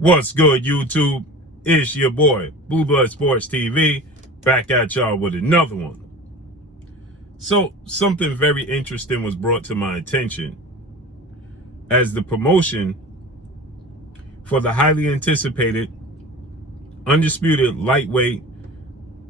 What's good, YouTube? It's your boy, Blue Blood Sports TV, back at y'all with another one. So, something very interesting was brought to my attention as the promotion for the highly anticipated, undisputed lightweight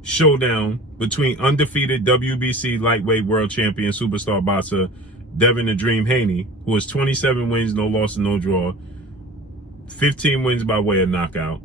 showdown between undefeated WBC lightweight world champion superstar boxer Devin "The Dream" Haney, who has 27 wins, no loss and no draw, 15 wins by way of knockout.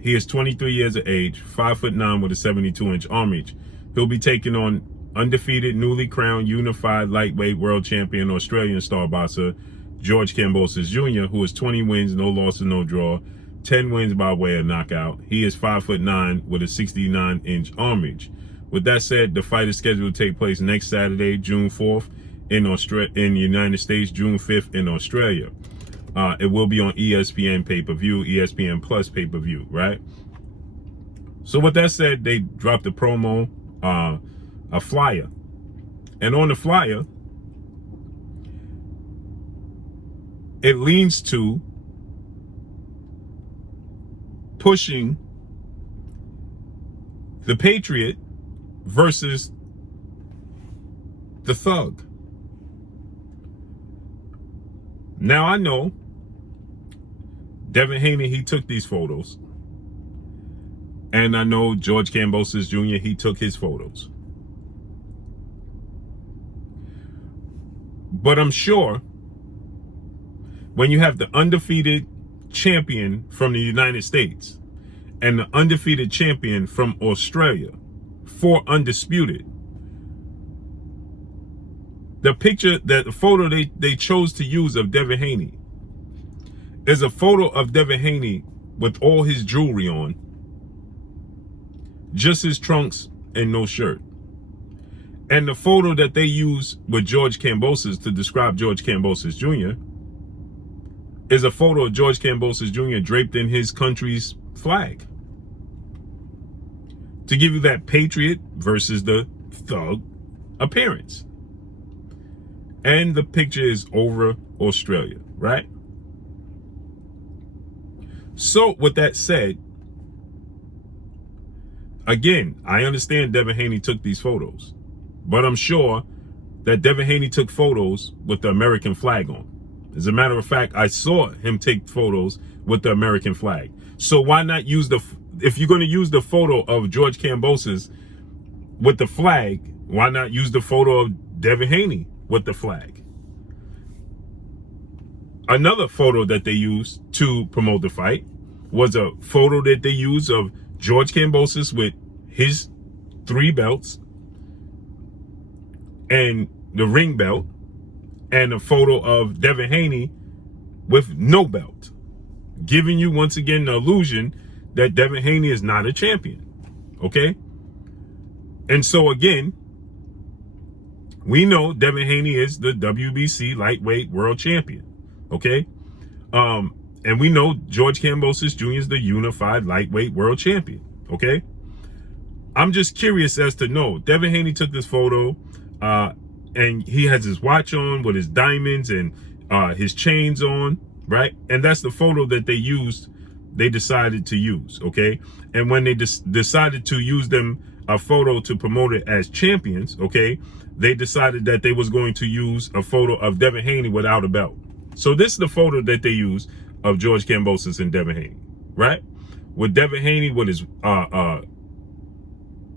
He is 23 years of age, 5'9" with a 72-inch arm reach. He'll be taking on undefeated, newly crowned, unified lightweight world champion Australian star boxer George Kambosos Jr., who has 20 wins, no loss and no draw, 10 wins by way of knockout. He is 5'9" with a 69-inch arm reach. With that said, the fight is scheduled to take place next Saturday, June 4th in the United States, June 5th in Australia. It will be on ESPN pay-per-view, ESPN Plus pay-per-view, right? So with that said, they dropped a promo, a flyer. And on the flyer, it leans to pushing the Patriot versus the Thug. Now I know Devin Haney, he took these photos. And I know George Kambosos Jr., he took his photos. But I'm sure when you have the undefeated champion from the United States and the undefeated champion from Australia, 4 undisputed, the photo they chose to use of Devin Haney is a photo of Devin Haney with all his jewelry on, just his trunks and no shirt. And the photo that they use with George Kambosos to describe George Kambosos Jr. is a photo of George Kambosos Jr. draped in his country's flag, to give you that Patriot versus the Thug appearance. And the picture is over Australia, right? So with that said, again, I understand Devin Haney took these photos, but I'm sure that Devin Haney took photos with the American flag on. As a matter of fact, I saw him take photos with the American flag. So why not use if you're going to use the photo of George Kambosos with the flag, why not use the photo of Devin Haney with the flag? Another photo that they used to promote the fight was a photo that they used of George Kambosos with his 3 belts and the ring belt, and a photo of Devin Haney with no belt, giving you once again the illusion that Devin Haney is not a champion, okay? And so again, we know Devin Haney is the WBC lightweight world champion, okay? And we know George Kambosos Jr. is the unified lightweight world champion, okay? I'm just curious as to know, Devin Haney took this photo, and he has his watch on with his diamonds and his chains on, right? And that's the photo that they decided to use, okay? And when they decided to use a photo to promote it as champions, okay, they decided that they was going to use a photo of Devin Haney without a belt. So this is the photo that they used of George Kambosos and Devin Haney, right? With Devin Haney with his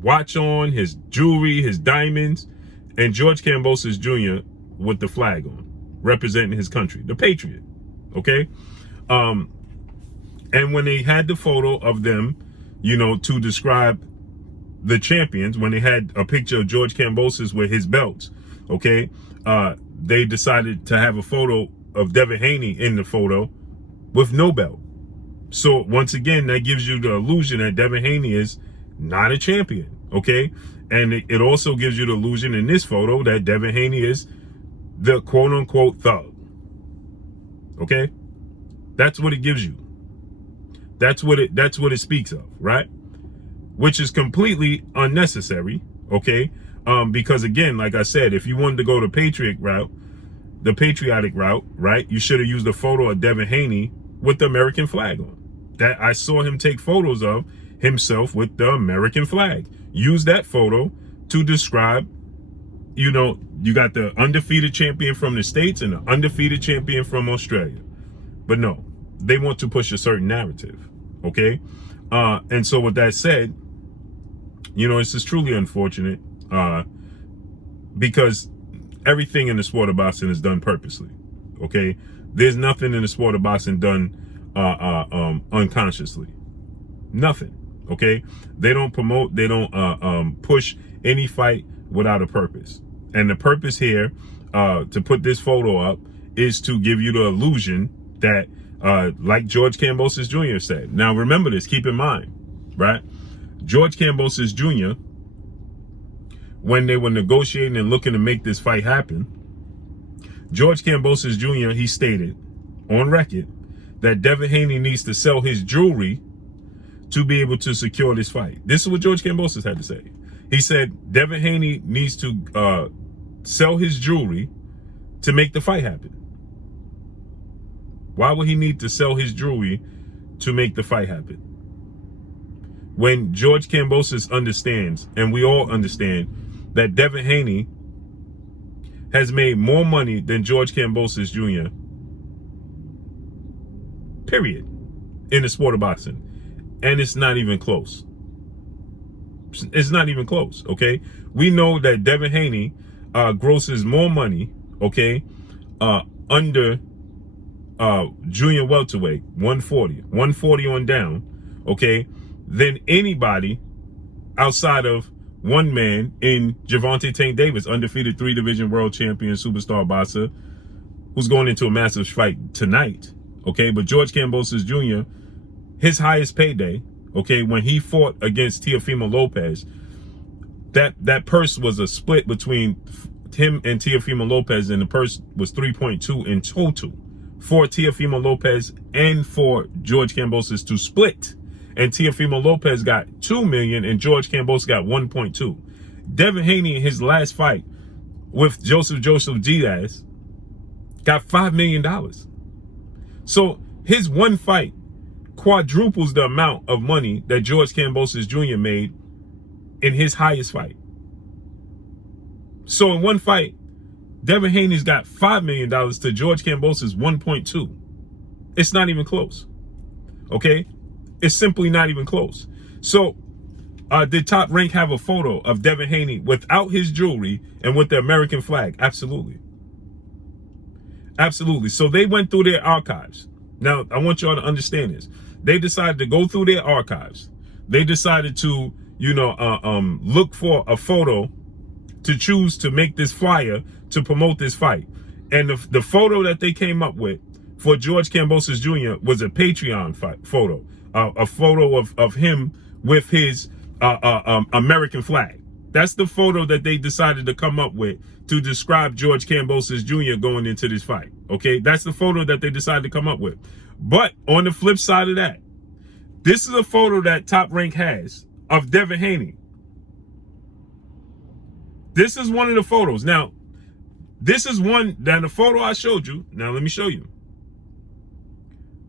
watch on, his jewelry, his diamonds, and George Kambosos Jr. with the flag on, representing his country, the Patriot, okay? And when they had the photo of them, you know, to describe the champions, when they had a picture of George Kambosos with his belts, okay, they decided to have a photo of Devin Haney in the photo with no belt. So once again, that gives you the illusion that Devin Haney is not a champion, okay? And it also gives you the illusion in this photo that Devin Haney is the quote-unquote Thug, okay? That's what it gives you. That's what it speaks of, right? Which is completely unnecessary, okay? Because again, like I said, if you wanted to go the patriotic route, right, you should have used a photo of Devin Haney with the American flag on. that I saw him take photos of himself with the American flag. Use that photo to describe, you know, you got the undefeated champion from the States and the undefeated champion from Australia. But no, they want to push a certain narrative, okay? And so with that said, you know, this is truly unfortunate because everything in the sport of boxing is done purposely, okay? There's nothing in the sport of boxing done unconsciously. Nothing, okay? They don't promote, they don't push any fight without a purpose. And the purpose here to put this photo up is to give you the illusion that, like George Kambosos Jr. said. Now, remember this, keep in mind, right? George Kambosos Jr., when they were negotiating and looking to make this fight happen, George Kambosos Jr., he stated on record that Devin Haney needs to sell his jewelry to be able to secure this fight. This is what George Kambosos had to say. He said Devin Haney needs to sell his jewelry to make the fight happen. Why would he need to sell his jewelry to make the fight happen? When George Kambosos understands, and we all understand, that Devin Haney has made more money than George Kambosos Jr., period, in the sport of boxing. And it's not even close. It's not even close, okay? We know that Devin Haney grosses more money, okay, under junior welterweight, 140 on down, okay, than anybody outside of one man in Gervonta Tank Davis, undefeated 3-division world champion, superstar boxer, who's going into a massive fight tonight, okay? But George Kambosos Jr., his highest payday, okay, when he fought against Teofimo Lopez, that purse was a split between him and Teofimo Lopez, and the purse was 3.2 in total for Teofimo Lopez and for George Kambosos to split. And Teofimo Lopez got $2 million and George Kambosos got 1.2. Devin Haney in his last fight with Joseph Diaz got $5 million. So his one fight quadruples the amount of money that George Kambosos Jr. made in his highest fight. So in one fight, Devin Haney's got $5 million to George Kambosos' 1.2. It's not even close, okay? It's simply not even close. So did Top Rank have a photo of Devin Haney without his jewelry and with the American flag? Absolutely. Absolutely. So they went through their archives. Now, I want y'all to understand this. They decided to go through their archives. They decided to, you know, look for a photo to choose to make this flyer to promote this fight. And the photo that they came up with for George Kambosos Jr. was a Patreon photo. A photo of him with his American flag. That's the photo that they decided to come up with to describe George Kambosos Jr. going into this fight. Okay, that's the photo that they decided to come up with. But on the flip side of that, this is a photo that Top Rank has of Devin Haney. This is one of the photos. Now, this is one, that the photo I showed you. Now, let me show you.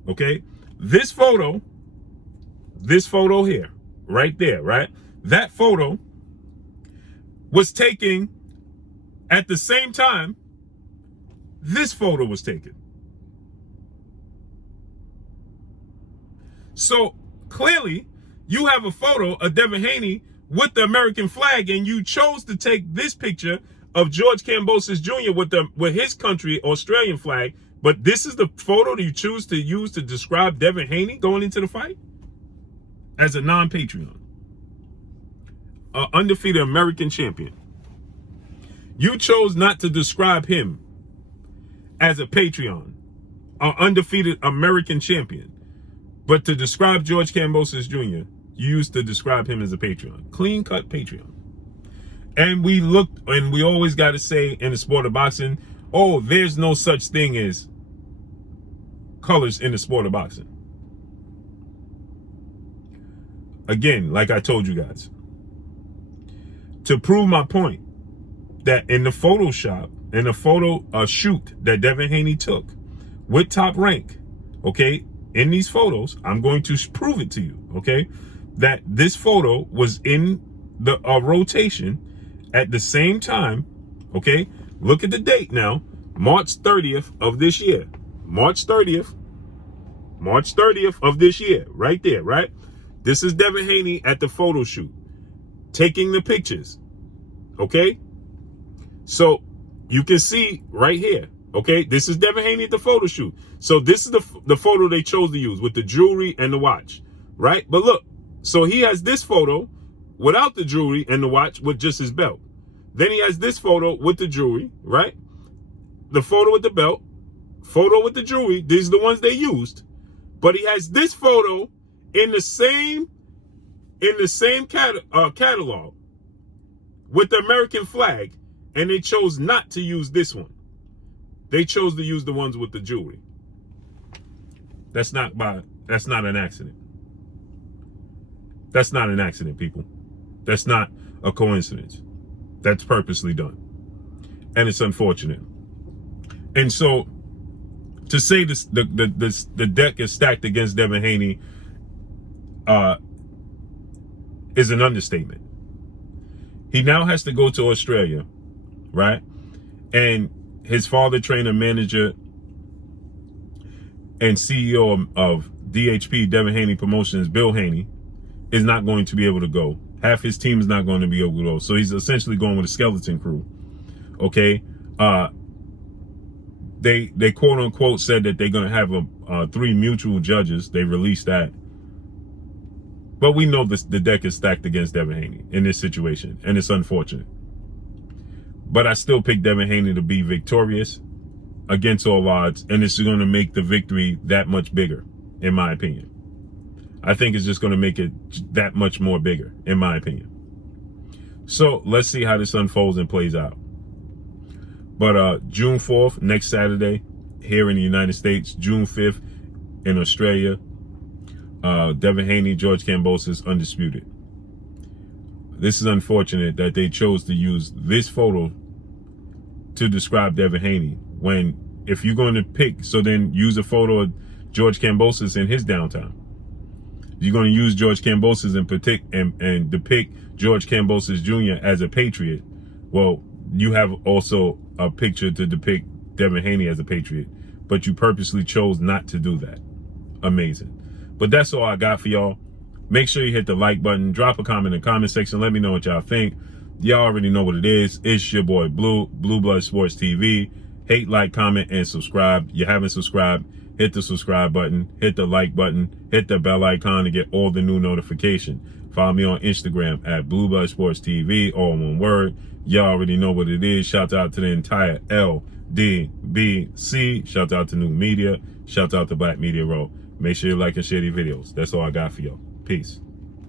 Okay, this photo here, right there, right? That photo was taken at the same time this photo was taken. So clearly you have a photo of Devin Haney with the American flag, and you chose to take this picture of George Kambosos Jr. with his country Australian flag, but this is the photo that you choose to use to describe Devin Haney going into the fight as a non-Patreon, undefeated American champion. You chose not to describe him as a Patreon, an undefeated American champion, but to describe George Kambosos Jr., you used to describe him as a Patreon, clean-cut Patreon. And we looked, and we always got to say in the sport of boxing, oh, there's no such thing as colors in the sport of boxing. Again, like I told you guys, to prove my point, that in the Photoshop, in the photo shoot that Devin Haney took with Top Rank, okay, in these photos, I'm going to prove it to you, okay? That this photo was in the rotation at the same time, okay? Look at the date now, March 30th of this year. March 30th of this year, right there, right? This is Devin Haney at the photo shoot, taking the pictures, okay? So you can see right here, okay? This is Devin Haney at the photo shoot. So this is the photo they chose to use with the jewelry and the watch, right? But look, so he has this photo without the jewelry and the watch with just his belt. Then he has this photo with the jewelry, right? The photo with the belt, photo with the jewelry. These are the ones they used. But he has this photo in the same catalog with the American flag, and they chose not to use this one. They chose to use the ones with the jewelry. That's not an accident. That's not an accident, people. That's not a coincidence. That's purposely done. And it's unfortunate. And so to say this, the deck is stacked against Devin Haney is an understatement. He now has to go to Australia, right? And his father, trainer, manager, and CEO of DHP, Devin Haney Promotions, Bill Haney, is not going to be able to go. Half his team is not going to be able to go. So he's essentially going with a skeleton crew. Okay. They quote unquote said that they're going to have 3 mutual judges. They released that. But we know the deck is stacked against Devin Haney in this situation, and it's unfortunate. But I still pick Devin Haney to be victorious against all odds, and it's going to make the victory that much bigger, in my opinion. I think it's just going to make it that much more bigger, in my opinion. So let's see how this unfolds and plays out. But June 4th, next Saturday, here in the United States, June 5th in Australia, Devin Haney, George Kambosos, undisputed. This is unfortunate that they chose to use this photo to describe Devin Haney, when if you're going to pick, so then use a photo of George Kambosos in his downtime. You're going to use George Kambosos and depict George Kambosos Jr. as a Patriot. Well, you have also a picture to depict Devin Haney as a Patriot, but you purposely chose not to do that. Amazing. But that's all I got for y'all. Make sure you hit the like button, drop a comment in the comment section. Let me know what y'all think. Y'all already know what it is. It's your boy Blue Blood Sports TV. Hate, like, comment, and subscribe. You haven't subscribed, hit the subscribe button, hit the like button, hit the bell icon to get all the new notifications. Follow me on Instagram at Blue Blood Sports TV, all one word. Y'all already know what it is. Shout out to the entire LDBC. Shout out to New Media. Shout out to Black Media Row. Make sure you like and share these videos. That's all I got for y'all. Peace.